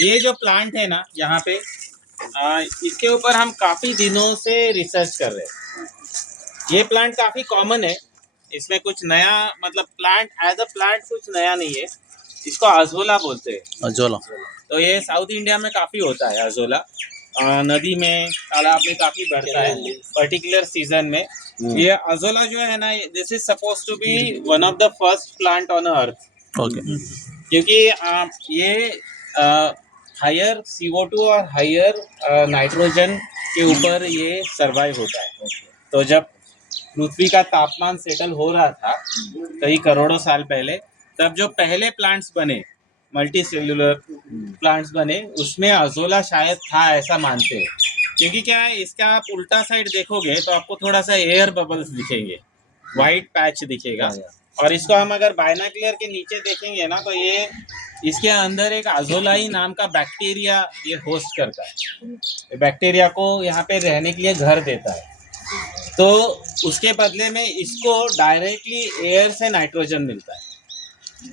ये जो प्लांट है ना यहाँ पे, इसके ऊपर हम काफ़ी दिनों से रिसर्च कर रहे हैं। ये प्लांट काफ़ी कॉमन है, इसमें कुछ नया मतलब प्लांट एज अ प्लांट कुछ नया नहीं है। इसको अजोला बोलते हैं। अजोला। तो ये साउथ इंडिया में काफ़ी होता है अजोला। नदी में, तालाब में काफ़ी बढ़ता है पर्टिकुलर सीजन में। ये अजोला जो है ना, this is suppose to be one of the first plant on earth. Okay. क्योंकि ये हायर CO2 और हायर नाइट्रोजन के ऊपर ये सरवाइव होता है। तो जब पृथ्वी का तापमान सेटल हो रहा था कई करोड़ों साल पहले, तब जो पहले प्लांट्स बने, मल्टी सेल्यूलर प्लांट्स बने, उसमें अजोला शायद था, ऐसा मानते हैं। क्योंकि क्या है, इसका आप उल्टा साइड देखोगे तो आपको थोड़ा सा एयर बबल्स दिखेंगे, वाइट पैच दिखेगा। और इसको हम अगर बायनाक्युलर के नीचे देखेंगे ना, तो ये इसके अंदर एक अजोलाई नाम का बैक्टीरिया ये होस्ट करता है। बैक्टीरिया को यहाँ पे रहने के लिए घर देता है। तो उसके बदले में इसको डायरेक्टली एयर से नाइट्रोजन मिलता है।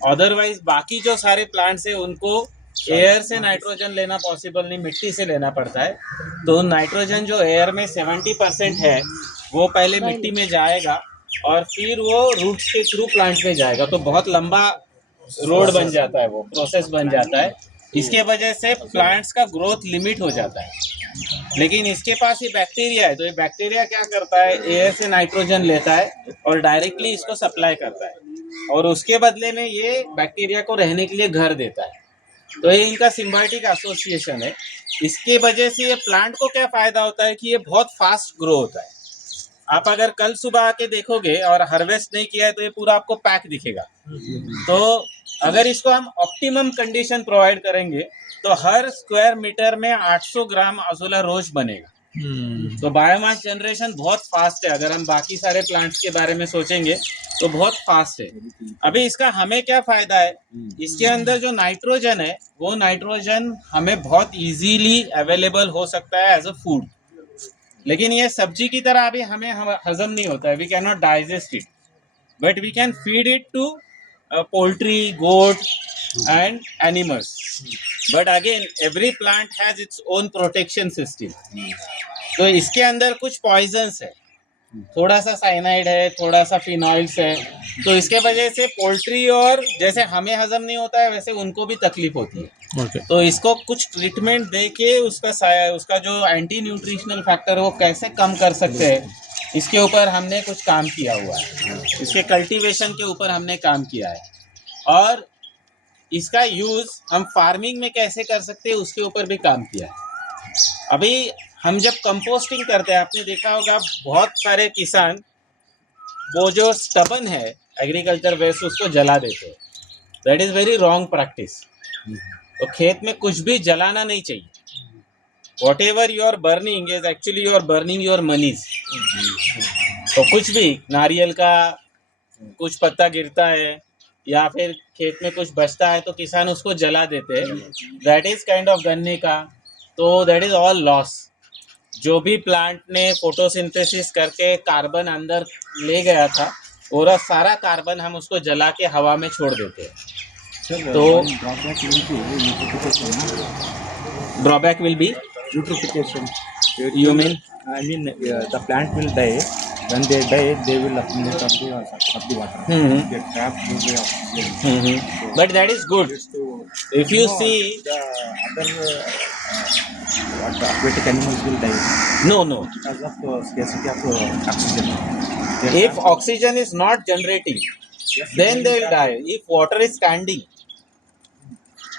अदरवाइज बाकी जो सारे प्लांट्स हैं उनको एयर से नाइट्रोजन लेना पॉसिबल नहीं, मिट्टी से लेना पड़ता है। तो नाइट्रोजन जो एयर में 70% है, वो पहले मिट्टी में जाएगा और फिर वो रूट्स के थ्रू प्लांट में जाएगा। तो बहुत लंबा रोड बन जाता है, वो प्रोसेस बन जाता है। इसके वजह से प्लांट्स का ग्रोथ लिमिट हो जाता है। लेकिन इसके पास ये बैक्टीरिया है, तो ये बैक्टीरिया क्या करता है, एयर से नाइट्रोजन लेता है और डायरेक्टली इसको सप्लाई करता है, और उसके बदले में ये बैक्टीरिया को रहने के लिए घर देता है। तो ये इनका सिम्बायोटिक एसोसिएशन है। इसके वजह से ये प्लांट को क्या फायदा होता है कि ये बहुत फास्ट ग्रो होता है। आप अगर कल सुबह आके देखोगे और हार्वेस्ट नहीं किया है तो ये पूरा आपको पैक दिखेगा। तो अगर इसको हम ऑप्टिमम कंडीशन प्रोवाइड करेंगे तो हर स्क्वायर मीटर में 800 ग्राम अजोला रोज बनेगा। तो बायोमास जनरेशन बहुत फास्ट है। अगर हम बाकी सारे प्लांट्स के बारे में सोचेंगे तो बहुत फास्ट है। अभी इसका हमें क्या फायदा है, इसके अंदर जो नाइट्रोजन है वो नाइट्रोजन हमें बहुत इजीली अवेलेबल हो सकता है एज अ फूड। लेकिन ये सब्जी की तरह अभी हमें हजम नहीं होता है, we can not digest it, but we can feed it to poultry, goat and animals. But again every plant has its own protection system. तो इसके अंदर कुछ पॉइजन्स है, थोड़ा सा साइनाइड है, थोड़ा सा फिनॉइल्स है। तो इसके वजह से पोल्ट्री और जैसे हमें हजम नहीं होता है वैसे उनको भी तकलीफ होती है। तो इसको कुछ ट्रीटमेंट दे के उसका जो एंटी न्यूट्रिशनल फैक्टर है वो कैसे कम कर सकते हैं, इसके ऊपर हमने कुछ काम किया हुआ है। इसके कल्टीवेशन के ऊपर हमने काम किया है, और इसका यूज़ हम फार्मिंग में कैसे कर सकते हैं उसके ऊपर भी काम किया है। अभी हम जब कंपोस्टिंग करते हैं, आपने देखा होगा बहुत सारे किसान वो जो स्टबन है एग्रीकल्चर वेस्ट उसको जला देते हैं। That is very wrong practice. तो खेत में कुछ भी जलाना नहीं चाहिए। Whatever you are burning is actually you are burning your moneys. तो कुछ भी नारियल का कुछ पत्ता गिरता है या फिर खेत में कुछ बचता है तो किसान उसको जला देते हैं। दैट इज काइंड ऑफ गन्ने का, तो दैट इज ऑल लॉस। जो भी प्लांट ने फोटोसिंथेसिस करके कार्बन अंदर ले गया था, और सारा कार्बन हम उसको जला के हवा में छोड़ देते हैं। तो drawback will be eutrophication. You mean? I mean, the plant will die. When they die, they will accumulate of the water. They trap the oxygen. But that is good. If you see, the other aquatic animals will die no. because of scarcity of oxygen. If oxygen is not generating, then they will die. If water is standing,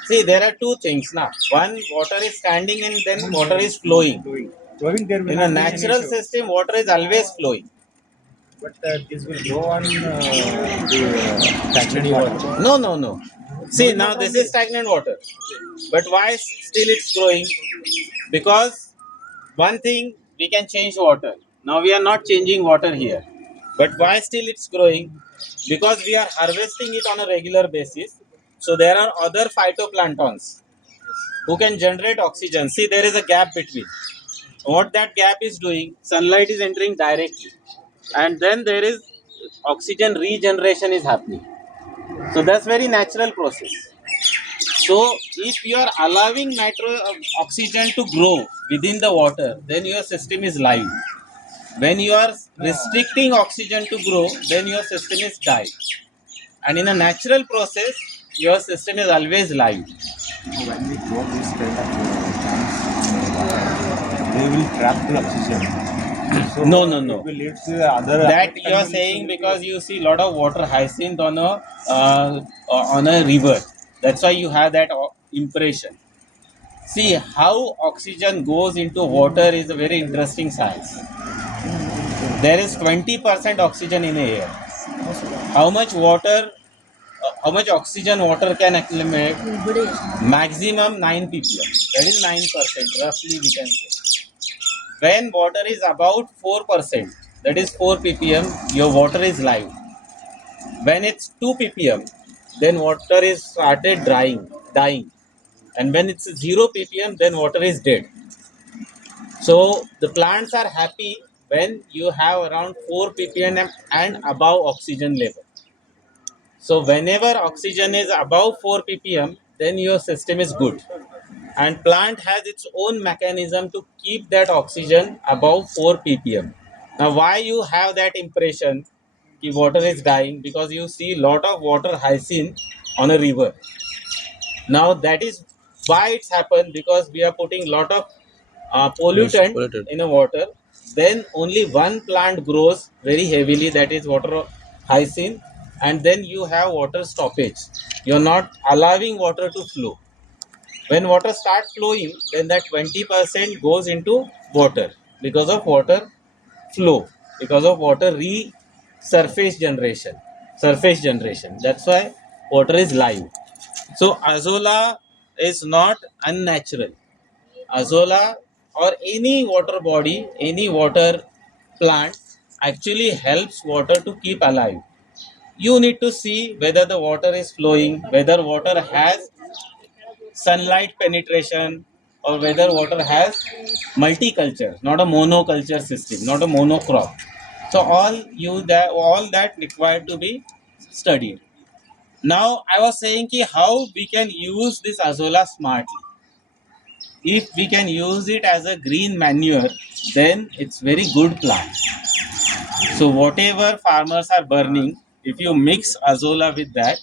see there are two things now. One, water is standing and then water is flowing. Flowing there will In a not be any natural issue. system, water is always flowing. But this will grow on the stagnant water. No. See, now this is stagnant water. But why still it's growing? Because one thing, we can change water. Now we are not changing water here. But why still it's growing? Because we are harvesting it on a regular basis. So there are other phytoplanktons who can generate oxygen. See, there is a gap between. What that gap is doing, sunlight is entering directly. And then there is oxygen regeneration is happening. So that's very natural process. So if you are allowing oxygen to grow within the water, then your system is live. When you are restricting oxygen to grow, then your system is died. And in a natural process, your system is always live. When we grow this kind of plants, they will trap the oxygen. So No, no, no. it will lead to other That aquatic you are animals saying will be- because you see lot of water hyacinth on a river. That's why you have that impression. See how oxygen goes into water is a very interesting science. There is 20% oxygen in the air. How much water, how much oxygen water can acclimate? Maximum 9 ppm. That is 9%, roughly we can say. When water is about 4%, that is 4 ppm, your water is live. When it's 2 ppm, then water is started dying. And when it's 0 ppm, then water is dead. So the plants are happy when you have around 4 ppm and above oxygen level. So whenever oxygen is above 4 ppm, then your system is good. And plant has its own mechanism to keep that oxygen above 4 ppm. Now why you have that impression कि water is dying? Because you see lot of water hyacinth on a river. Now that is why it's happened, because we are putting lot of pollutant polluted. in the water. Then only one plant grows very heavily, that is water hyacinth, and then you have water stoppage. You're not allowing water to flow. When water starts flowing, then that 20% goes into water because of water flow, because of water surface generation. That's why water is live. So azola is not unnatural. Azola or any water body, any water plant actually helps water to keep alive. You need to see whether the water is flowing, whether water has sunlight penetration, or whether water has multiculture, not a monoculture system, not a monocrop. So all that required to be studied. Now I was saying ki how we can use this azola smartly. If we can use it as a green manure, then it's very good plant. So whatever farmers are burning, if you mix azola with that,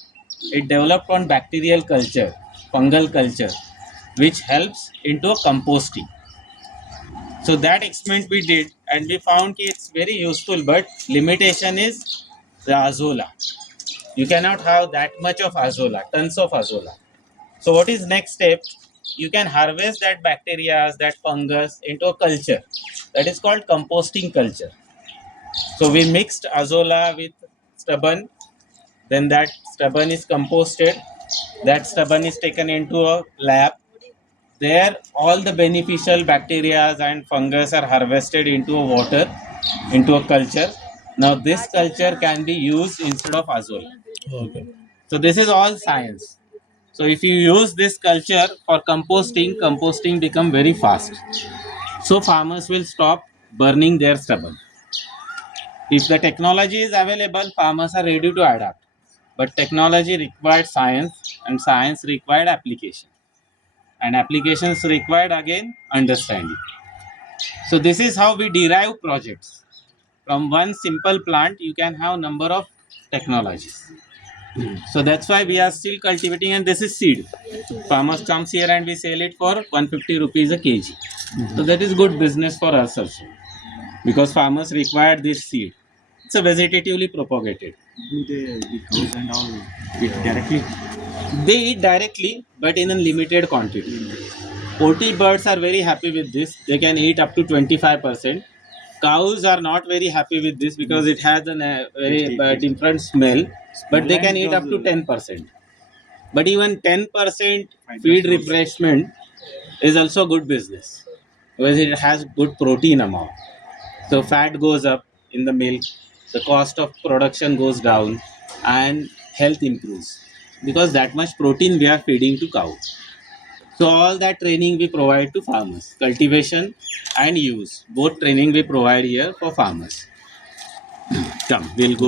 it developed on bacterial culture, fungal culture, which helps into a composting. So that experiment we did, and we found that it's very useful, but limitation is the azola. You cannot have that much of azola, tons of azola. So what is next step? You can harvest that bacteria, that fungus into a culture. That is called composting culture. So we mixed azola with stubborn, then that stubborn is composted, that stubborn is taken into a lab. There all the beneficial bacteria and fungus are harvested into a water, into a culture. Now this culture can be used instead of azola. Okay. So this is all science. So if you use this culture for composting, composting become very fast. So farmers will stop burning their stubble. If the technology is available, farmers are ready to adapt. But technology required science, and science required application. And applications required again understanding. So this is how we derive projects. From one simple plant, you can have number of technologies. So that's why we are still cultivating, and this is seed. Farmers comes here and we sell it for 150 rupees a kg. So that is good business for us also, because farmers require this seed. It's a vegetatively propagated. Do the cows and all eat directly? They eat directly, but in a limited quantity. Poultry birds are very happy with this. They can eat up to 25%. Cows are not very happy with this because it has a very different smell, but they can eat up to 10%. But even 10% feed refreshment is also good business because it has good protein amount. So fat goes up in the milk, the cost of production goes down, and health improves because that much protein we are feeding to cow. So all that training we provide to farmers, cultivation and use. Both training we provide here for farmers. Come, we'll go.